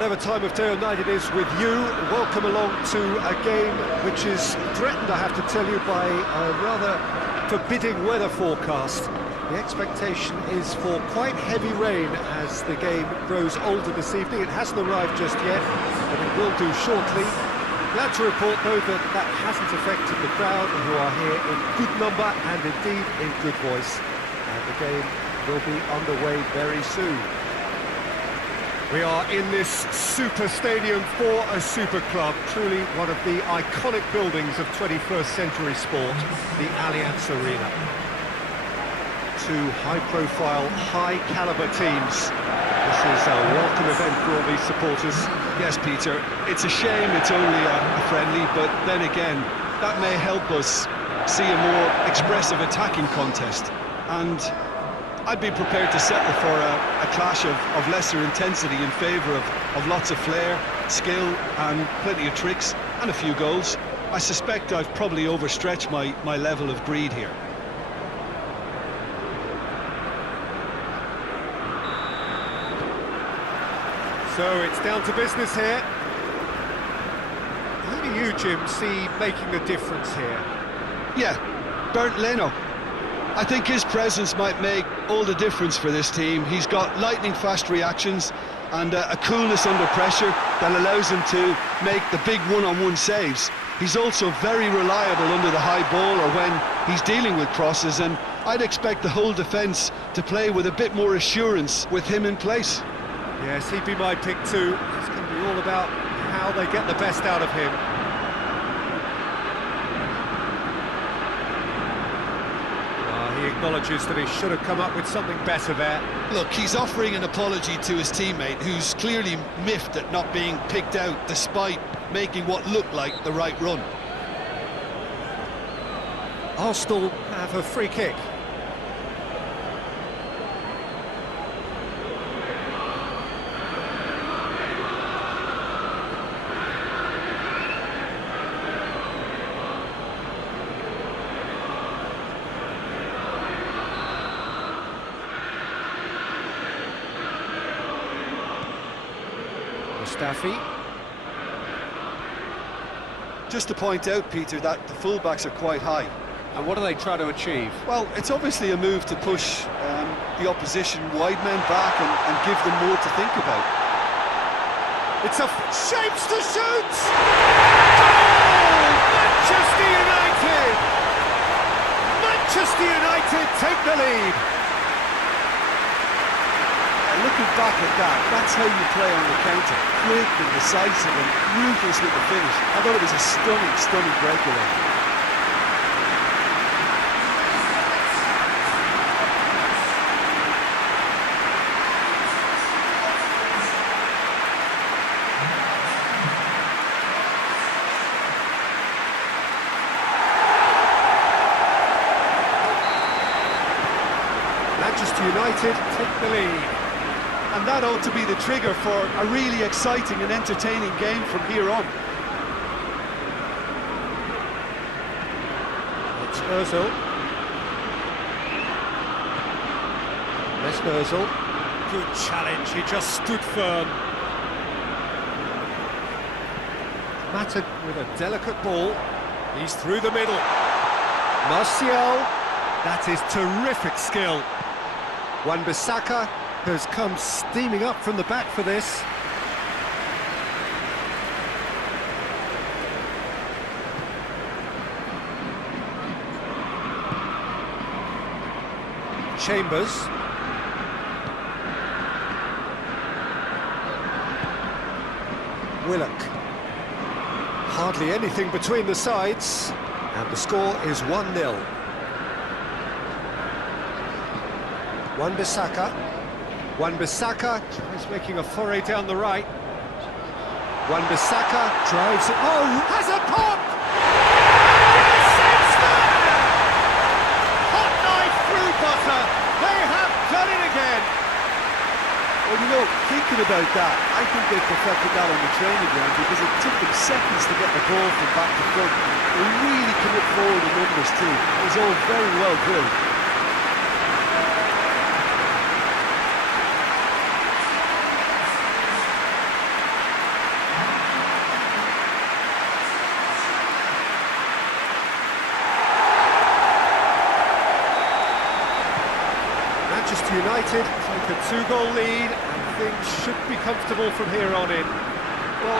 whatever time of day or night it is with you, welcome along to a game which is threatened, I have to tell you, by a rather forbidding weather forecast. The expectation is for quite heavy rain as the game grows older this evening. It hasn't arrived just yet, but it will do shortly. Glad to report, though, that that hasn't affected the crowd, who are here in good number and indeed in good voice. And the game will be underway very soon. We are in this super stadium for a super club, truly one of the iconic buildings of 21st century sport, the Allianz Arena. Two high-profile, high-caliber teams. This is a welcome event for all these supporters. Yes, Peter, it's a shame it's only a friendly, but then again, that may help us see a more expressive attacking contest. And I'd be prepared to settle for a clash of lesser intensity in favour of lots of flair, skill and plenty of tricks and a few goals. I suspect I've probably overstretched my level of greed here. So it's down to business here. Who do you, Jim, see making the difference here? Yeah, Bernd Leno. I think his presence might make all the difference for this team. He's got lightning-fast reactions and a coolness under pressure that allows him to make the big one-on-one saves. He's also very reliable under the high ball or when he's dealing with crosses, and I'd expect the whole defence to play with a bit more assurance with him in place. Yes, he'd be my pick too. It's going to be all about how they get the best out of him. He acknowledges that he should have come up with something better there. Look, he's offering an apology to his teammate, who's clearly miffed at not being picked out despite making what looked like the right run. Arsenal have a free kick. Mustafi. Just to point out, Peter, that the fullbacks are quite high. And what do they try to achieve? Well, it's obviously a move to push the opposition wide men back and give them more to think about. It's a shapes to shoot! Goal! Manchester United! Manchester United take the lead! Looking back at that, that's how you play on the counter. Quick and decisive and ruthless with the finish. I thought it was a stunning breakaway. Manchester United take the lead. And that ought to be the trigger for a really exciting and entertaining game from here on. It's Ozil. Mesut Ozil. Good challenge, he just stood firm. Mata with a delicate ball. He's through the middle. Martial. That is terrific skill. Wan-Bissaka has come steaming up from the back for this. Chambers. Willock. Hardly anything between the sides, and the score is 1-0. Wan-Bissaka. Wan-Bissaka is making a foray down the right. Wan-Bissaka drives it. Oh, has a pop! Hot knife through butter. They have done it again. Well, you know, thinking about that, I think they perfected that on the training ground because it took them seconds to get the ball from back to front. They really commit forward in numbers too. It was all very well drilled. a two-goal lead, and things should be comfortable from here on in. Well,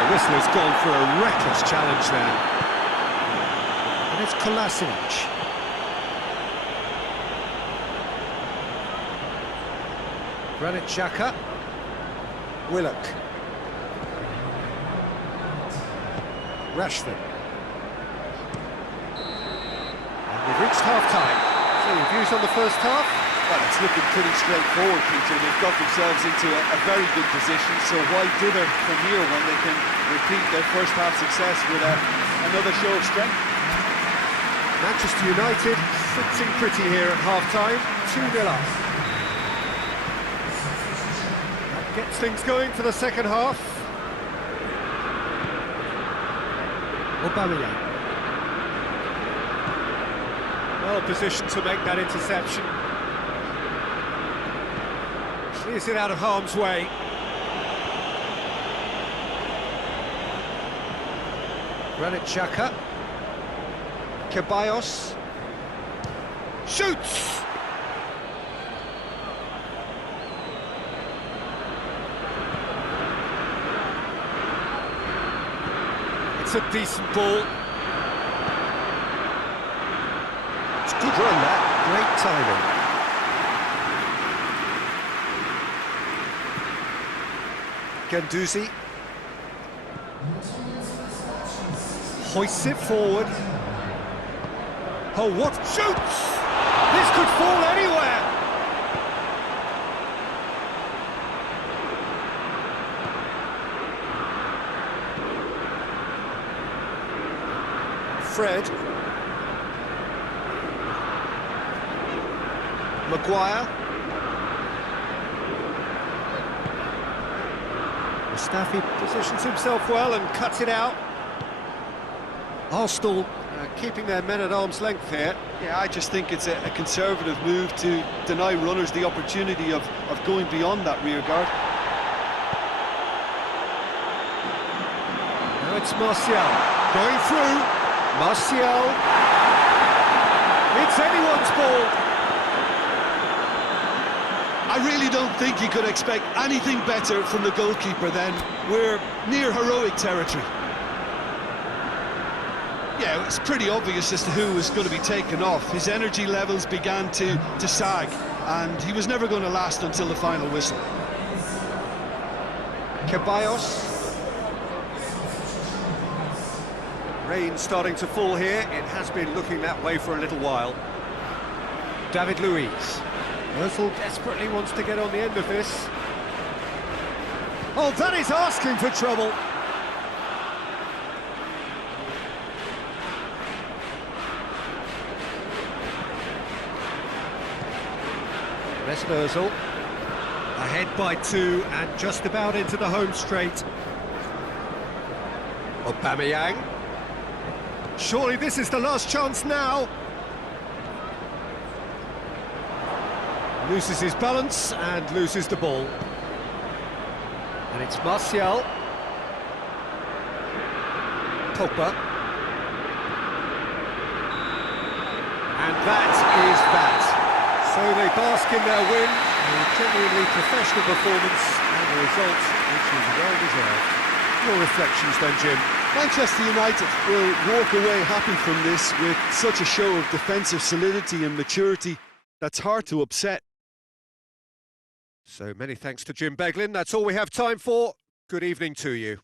the whistler's gone for a reckless challenge there. And it's Kolasinac. Granit Xhaka. Willock. Rashford. And we've reached half-time. So your views on the first half? Well, it's looking pretty straightforward, Peter. They've got themselves into a very good position, so why dither from here when they can repeat their first half success with another show of strength? Manchester United sitting pretty here at half-time, 2-0 up. That gets things going for the second half. Aubameyang. Well positioned to make that interception. Clears it out of harm's way. Granit Xhaka. Ceballos. Shoots! It's a decent ball. It's a good run, that. Great timing. Guendouzi. Hoists it forward. Oh, what shoots! This could fall anywhere! Fred. Maguire. Mustafi positions himself well and cuts it out. Arsenal keeping their men at arm's length here. Yeah, I just think it's a conservative move to deny runners the opportunity of going beyond that rear guard. Now it's Martial going through. Martial. It's anyone's ball. I really don't think you could expect anything better from the goalkeeper then. We're near heroic territory. Yeah, it was pretty obvious as to who was going to be taken off. His energy levels began to sag, and he was never going to last until the final whistle. Ceballos. Rain starting to fall here. It has been looking that way for a little while. David Luiz. Ozil desperately wants to get on the end of this. Oh, that is asking for trouble. Mesut Ozil, ahead by 2 and just about into the home straight. Aubameyang. Surely this is the last chance now. Loses his balance and loses the ball. And it's Martial. Pogba. And that is that. So they bask in their win, a genuinely professional performance and a result which is well deserved. Your reflections then, Jim? Manchester United will walk away happy from this with such a show of defensive solidity and maturity that's hard to upset. So many thanks to Jim Beglin. That's all we have time for. Good evening to you.